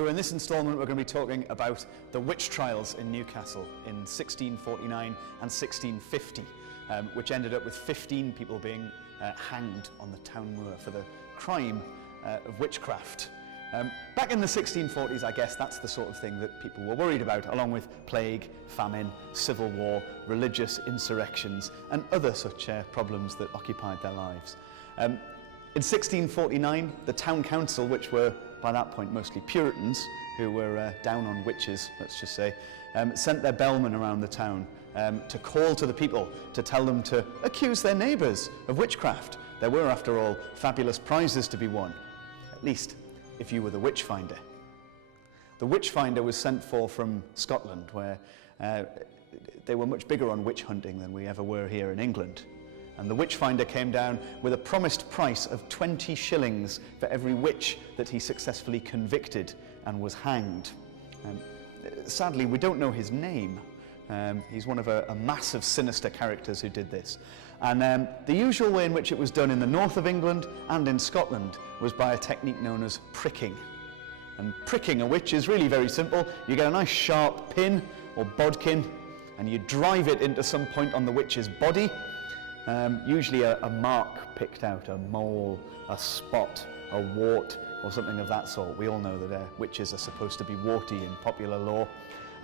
So in this instalment we're going to be talking about the witch trials in Newcastle in 1649 and 1650, which ended up with 15 people being hanged on the town moor for the crime of witchcraft. Back in the 1640s, I guess that's the sort of thing that people were worried about, along with plague, famine, civil war, religious insurrections and other such problems that occupied their lives. In 1649, the town council, which were by that point mostly Puritans, who were down on witches, let's just say, sent their bellmen around the town to call to the people to tell them to accuse their neighbours of witchcraft. There were, after all, fabulous prizes to be won, at least if you were the witch finder. The witch finder was sent for from Scotland, where they were much bigger on witch hunting than we ever were here in England. And the witch finder came down with a promised price of 20 shillings for every witch that he successfully convicted and was hanged. Sadly, we don't know his name. He's one of a mass of sinister characters who did this. And the usual way in which it was done in the north of England and in Scotland was by a technique known as pricking. And pricking a witch is really very simple. You get a nice sharp pin or bodkin and you drive it into some point on the witch's body. Usually a mark picked out, a mole, a spot, a wart, or something of that sort. We all know that witches are supposed to be warty in popular lore.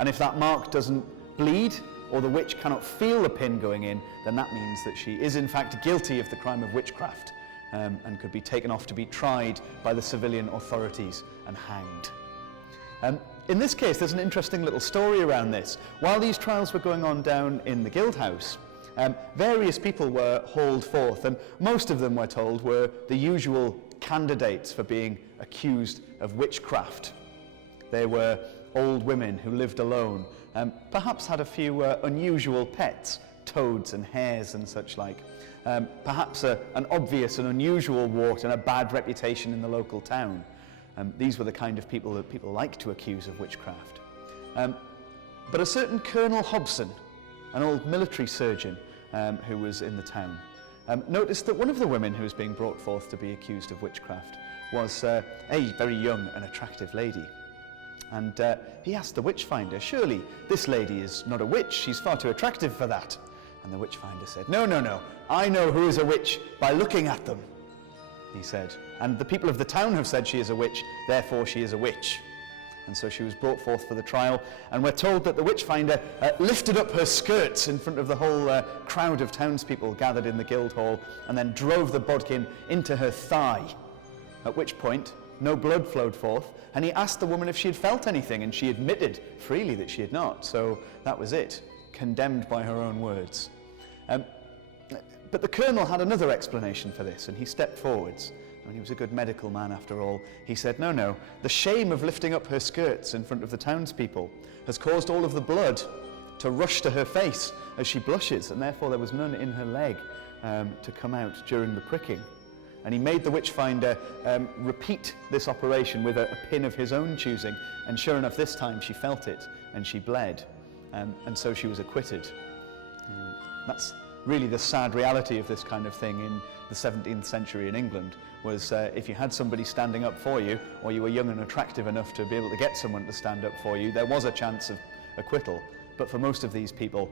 And if that mark doesn't bleed, or the witch cannot feel the pin going in, then that means that she is in fact guilty of the crime of witchcraft, and could be taken off to be tried by the civilian authorities and hanged. In this case, there's an interesting little story around this. While these trials were going on down in the Guild House, various people were hauled forth, and most of them, we're told, were the usual candidates for being accused of witchcraft. They were old women who lived alone, perhaps had a few unusual pets, toads and hares and such like, perhaps an obvious and unusual wart and a bad reputation in the local town. These were the kind of people that people like to accuse of witchcraft. But a certain Colonel Hobson, an old military surgeon who was in the town, noticed that one of the women who was being brought forth to be accused of witchcraft was a very young and attractive lady. And he asked the witchfinder, surely this lady is not a witch, she's far too attractive for that. And the witchfinder said, no, I know who is a witch by looking at them, he said. And the people of the town have said she is a witch, therefore she is a witch. And so she was brought forth for the trial, and we're told that the witchfinder lifted up her skirts in front of the whole crowd of townspeople gathered in the guild hall, and then drove the bodkin into her thigh, at which point no blood flowed forth, and he asked the woman if she had felt anything, and she admitted freely that she had not, so that was it, condemned by her own words. But the colonel had another explanation for this, and he stepped forwards. And he was a good medical man after all. He said, no, the shame of lifting up her skirts in front of the townspeople has caused all of the blood to rush to her face as she blushes, and therefore there was none in her leg to come out during the pricking. And he made the witchfinder repeat this operation with a pin of his own choosing, and sure enough, this time she felt it and she bled, and so she was acquitted. That's really the sad reality of this kind of thing in the 17th century in England, was if you had somebody standing up for you, or you were young and attractive enough to be able to get someone to stand up for you, there was a chance of acquittal. But for most of these people,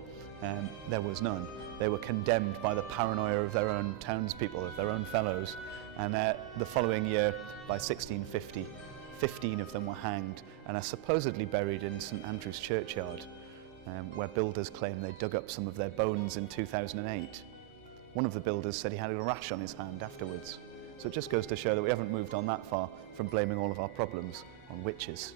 there was none. They were condemned by the paranoia of their own townspeople, of their own fellows. And the following year, by 1650, 15 of them were hanged and are supposedly buried in St Andrew's churchyard, where builders claim they dug up some of their bones in 2008. One of the builders said he had a rash on his hand afterwards. So it just goes to show that we haven't moved on that far from blaming all of our problems on witches.